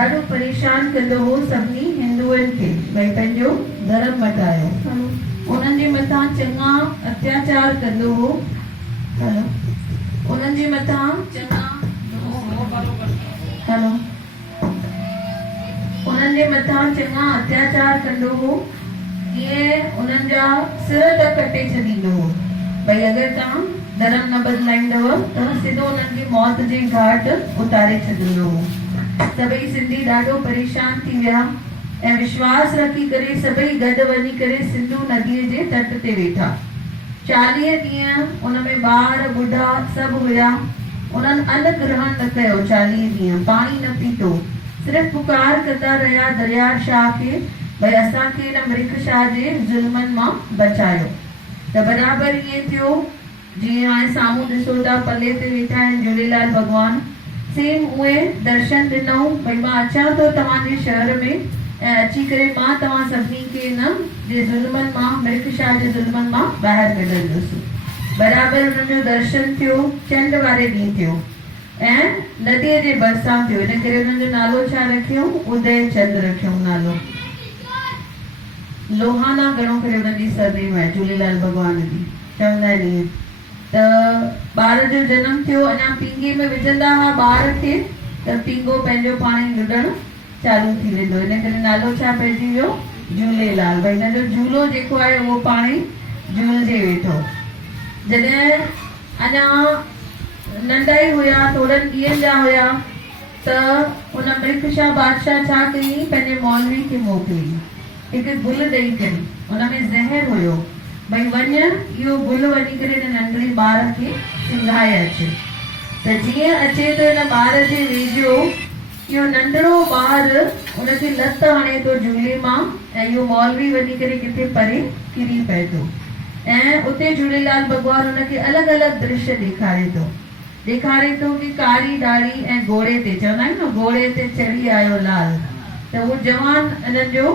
ॾाढो परेशान कंदो हो सभिनी हिंदुअनि खे भई पंहिंजो धर्म मटायो उन्हनि जे मथां चङा अत्याचार कंदो हो उन्हनि जे मथां चङा अत्याचार कंदो हो ईअं उन्हनि जा सिर त कटे छॾींदो हो भई अगरि तव्हां धर्म न बदिलाईंदव त सिधो उन्हनि खे मौत जे घाट उतारे छॾींदो हो। सभई सिंधी ॾाढो परेशान थी विया ऐं विश्वास रखी करे सभई गॾु वञी करे सिंधु नदीअ जे तट ते वेठा 40 ॾींहं उनमें ॿार ॿुढा सभु हुया उन्हनि अन्न ग्रहण न कयो 40 ॾींहं पाणी न पीतो सिर्फ़ पुकार कंदा रहिया दरियार शाह खे भई असांखे हिन मृख शाह जे ज़ुल्मनि मां बचायो त बराबरि ईअं थियो जीअं हाणे साम्हूं ॾिसो था पले ते वेठा आहिनि झूलेलाल भॻवान सेम उहे दर्शन ॾिनऊं भई मां अचां थो तव्हांजे शहर में ऐं अची करे मां तव्हां सभिनी खे हिन जे ज़ुल्मनि मां मृख शाह जे ज़ुल्मनि मां ॿाहिरि कढंदुसि बराबरि हुननि जो दर्शन थियो चंड वारे ॾींहुं थियो ऐं नदीअ जे भरिसां थियो इन करे हुननि जो नालो छा रखियो उदय चंद रखियो नालो लोहाना घणो करे हुननि जी सरनेम आहे झूलेलाल भॻवान जी चवंदा आहिनि त ॿार जो जनम थियो अञा पींगे में विझंदा हुआ ॿार खे त पींगो पंहिंजो पाणी लुॾणु चालू थी वेंदो इन करे नालो छा पइजी वियो झूलेलाल भई हिन जो झूलो जेको आहे उहो पाणी झूलजे वेठो जॾहिं अञा नंढा ई हुया थोरनि ॾींहंनि जा हुया त उन मिल्क बादशाह छा कई, पंहिंजे मौलवी खे मोकिली हिकु गुल ॾेई करे, उन में ज़हर हुयो, भई वञ इहो गुल वञी करे हिन नंढड़े ॿार खे सिंघाए अचे। त जीअं अचे त हिन ॿार जे वेझो इहो नंढड़ो ॿार उनखे लत हणे थो झूले मां, ऐं इहो मौलवी वञी करे किथे परे किरी पए थो, ऐं उते झूलेलाल भॻवान उनखे अलॻि अलॻि दृश्य ॾेखारे थो कि कारी ॾाढ़ी ऐं घोड़े ते, चवंदा आहिनि न घोड़े ते चढ़ी आयो लाल, त उहो जवान इन्हनि जो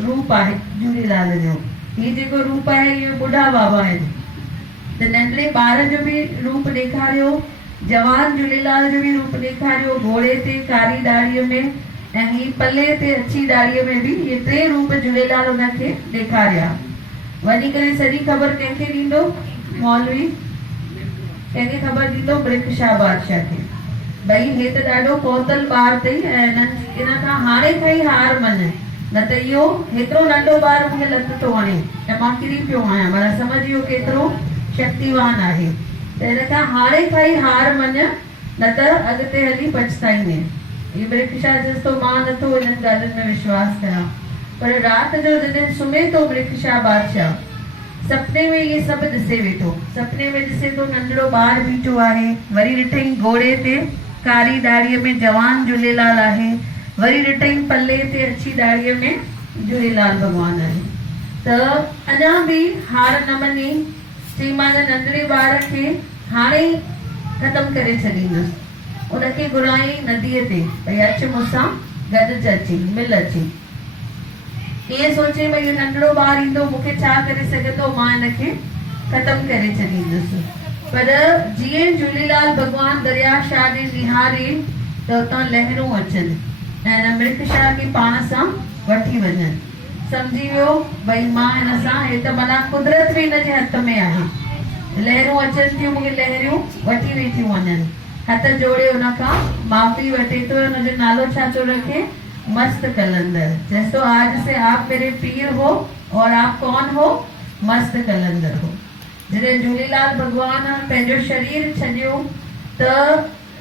रूप आहे झूलेलाल जो। हीउ जेको रूप आहे इहो ॿुढा बाबा आहिनि। त नंढड़े ॿार जो बि रूप ॾेखारियो, जवान झूलेलाल जो बि रूप ॾेखारियो, घोड़े ते कारी ॾाढ़ीअ में, ऐं ही पले ते अछी ॾाढ़ीअ में बि, इहे टे रूप झूलेलाल उनखे ॾेखारिया। वञी करे सॼी ख़बर कंहिंखे ॾींदो, मौलवी कंहिंखे ख़बर ॾींदो, मिल्क बादशाह खे, भई हे त ॾाढो पहुतल ॿार अथई, ऐं इन खां हाणे खां ई हार मन, न त इहो हेतिरो नंढो ॿार मूंखे लत थो हणे ऐं मां किरी पियो आहियां, माना सम्झ इहो केतिरो शक्तिवान आहे, त हिन खां हाणे खां ई हार मन, न त अॻिते हली पछताईंदे। हीउ मिल्क चयसि थो मां नथो हिननि ॻाल्हियुनि में विश्वास कयां, पर राति जो जॾहिं सुम्हे थो मिल्क बादशाह, सपने में इहे सभु ॾिसे वेठो। सपने में ॾिसे थो नंढड़ो ॿार बीठो आहे, वरी ॾिठई घोड़े ते कारी ॾाढ़ीअ में जवान झूलेलाल आहे, वरी ॾिठई पल्ले ते अछी ॾाढ़ीअ में झूलेलाल भॻवान आहे। त अञा बि हार न मञी, चई मां नंढड़े ॿार खे हाणे ई ख़तमु करे छॾींदुसि। उनखे घुराई नदीअ ते, भई अच मूंसां गॾिज अची मिल अची। ईअं सोचे भई इहो नंढड़ो ॿार ईंदो मूंखे छा करे सघंदो, मां हिनखे ख़तमु करे छॾींदुसि। पर जीअं झूलेलाल भॻवान दरिया शाह ॾे निहारे त उतां लहरूं अचनि ऐं हिन मिल्क खे पाण सां वठी वञनि। सम्झी वियो भई मां हिन सां, हे त माना कुदरत बि हिनजे हथ में आहे, लहरूं अचनि थियूं, मूंखे लहरियूं वठी वेठियूं वञनि। हथ जोड़े हुनखां माफ़ी वठे थो, हुनजो नालो छा थो रखे, मस्त कलंदर। जैसो आज से आप मेरे पीर हो और आप कौन हो, मस्त कलंदर हो। जॾहिं झूलेलाल भॻवान पंहिंजो शरीर छॾियो त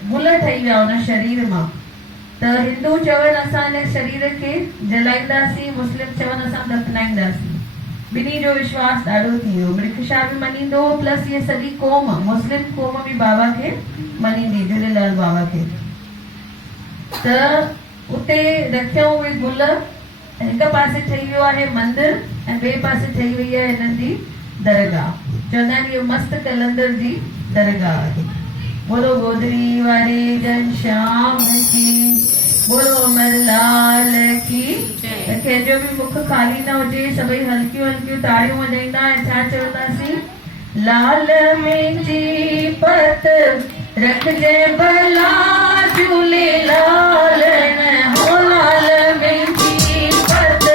गुल ठही विया हुन शरीर मां। त हिंदू चवनि असां हिन शरीर खे जलाईंदासीं, मुस्लिम चवनि असां दफनाईंदासीं। ॿिन्ही जो विश्वास ॾाढो थी वियो। मिल्क बि मञींदो, प्लस इहे सॼी क़ौम, मुस्लिम क़ौम बि बाबा खे मञींदी, झूलेलाल बाबा खे। त उते रखियऊं उहे गुल, हिक पासे ठही वियो आहे मंदिर ऐं ॿिए पासे ठही वई आहे हिननि जी दरगाह। चवंदा आहिनि इहो मस्त कलंदर जी दरगाह आहे। बोलो गोदरी वारे जन श्याम की, बोलो अमरलाल की। कंहिंजो बि मुख ख़ाली न हुजे, सभई हल्कियूं हल्कियूं ताड़ियूं वॼाईंदा ऐं छा चवंदासीं, लाल मुंहिंजी पत रखजे भला झूलेलाल, हो लाल मुंहिंजी पत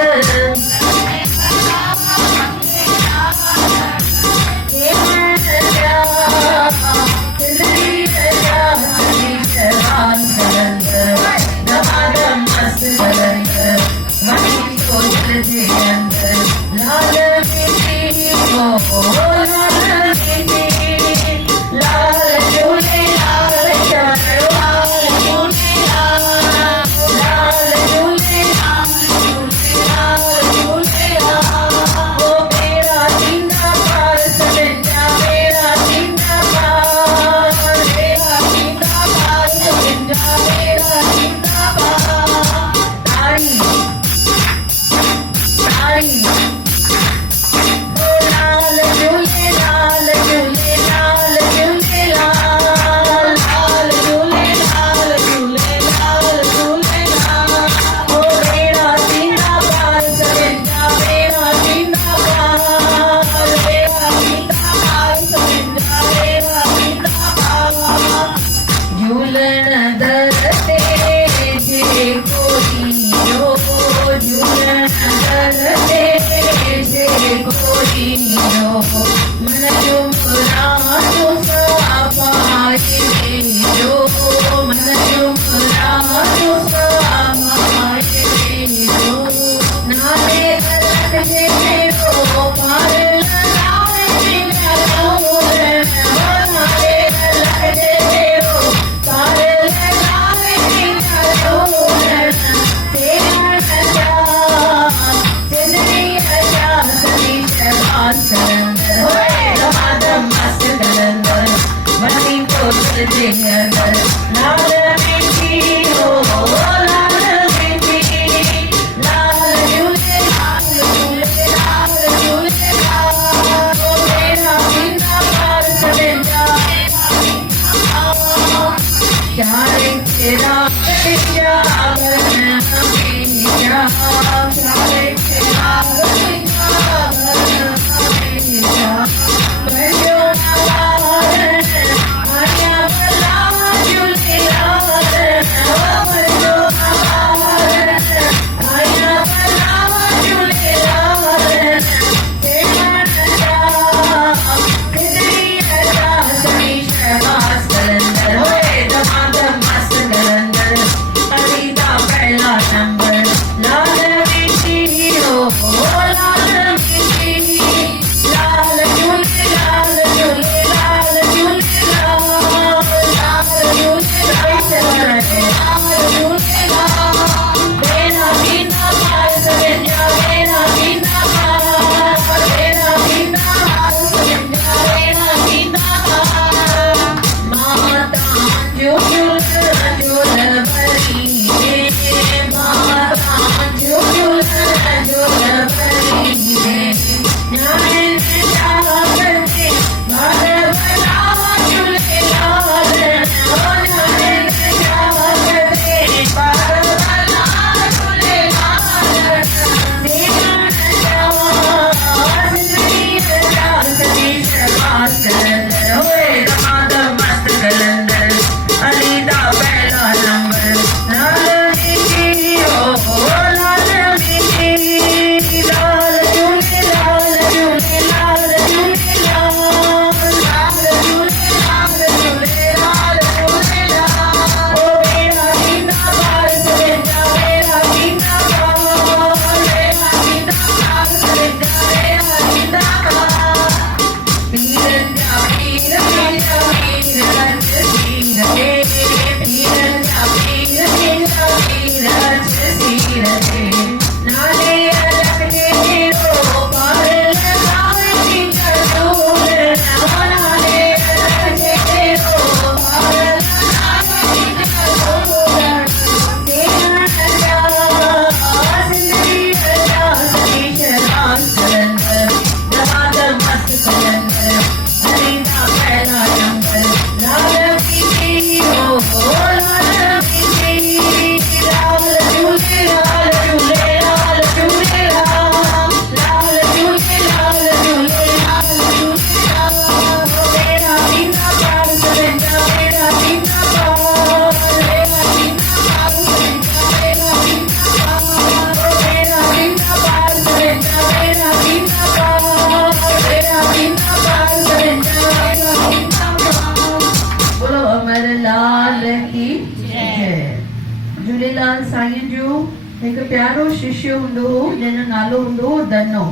प्यारो शिष्य हूंदो हो जंहिंजो नालो हूंदो हो दनो।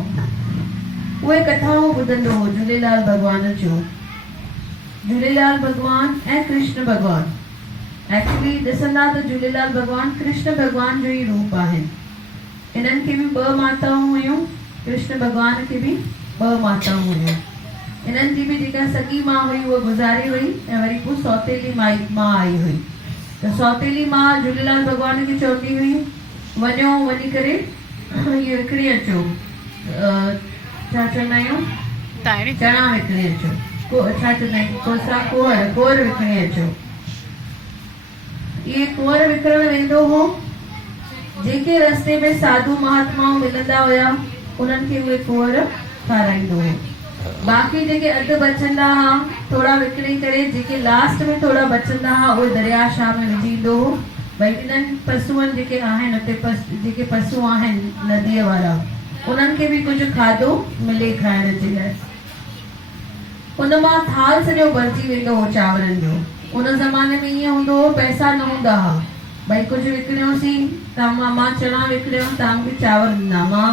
उहे कथाऊं ॿुधंदो हो झूलेलाल भॻवान जो। झूलेलाल भॻवान ऐं कृष्ण भॻवान एक्चुअली ॾिसंदा त झूलेलाल भॻवान कृष्ण भॻवान जो ई रूप आहिनि। इन्हनि खे बि ॿ माताऊं हुयूं, कृष्ण भॻवान खे बि ॿ माताऊं हुयूं। इन्हनि जी बि जेका सॻी माउ हुई उहा गुज़ारे वई ऐं वरी पोइ सौतेली माउ आई हुई। त सौतेली माउ झूलेलाल भॻवान खे चवंदी हुई वञो वञी करे इहो विकिणी अचो, छा चवंदा आहियूं, चणा विकिणी अचो, छा चवंदा आहियूं, कोसा कुहर विकिणी अचो। इहे कुहर विकिणण वेंदो हो। जेके रस्ते में साधू महात्माऊं मिलंदा हुया उन्हनि खे उहे कुहर खाराईंदो हो। बाक़ी जेके अधु बचंदा हुआ थोरा विकिणी करे जेके लास्ट में थोरा बचंदा हुआ उहे दरिया शाह में विझी ईंदो हो। भई इन्हनि पशुअनि जेके आहिनि उते जेके पशु आहिनि नदीअ वारा उन्हनि खे बि कुझु खाधो मिले खाइण जे लाइ। उन मां थाल सॼो भरिजी वेंदो हो चांवरनि जो। उन ज़माने में ईअं हूंदो हो पैसा न हूंदा हुआ। भई कुझु विकिणियोसीं त मां चणा विकिणियो तव्हां मूंखे चांवर ॾिना, मां